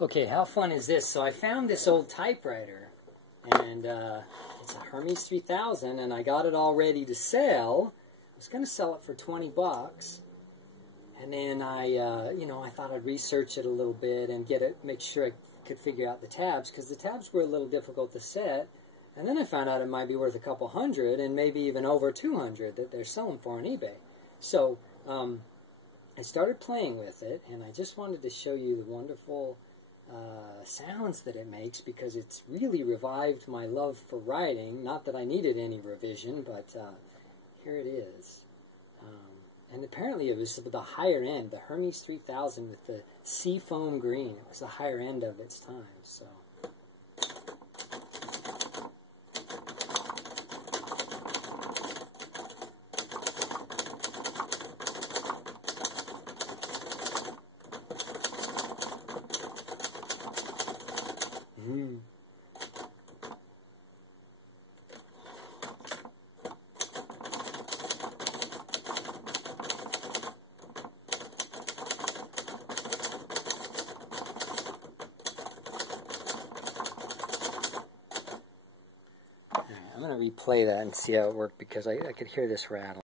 Okay, how fun is this? So I found this old typewriter, and it's a Hermes 3000, and I got it all ready to sell. I was going to sell it for 20 bucks, and then I thought I'd research it a little bit and make sure I could figure out the tabs, because the tabs were a little difficult to set. And then I found out it might be worth a couple hundred, and maybe even over 200 that they're selling for on eBay. So I started playing with it, and I just wanted to show you the wonderful sounds that it makes, because it's really revived my love for writing. Not that I needed any revision, but here it is. And apparently it was the higher end, the Hermes 3000 with the Seafoam green. It was the higher end of its time. So. I'm going to replay that and see how it worked, because I could hear this rattle.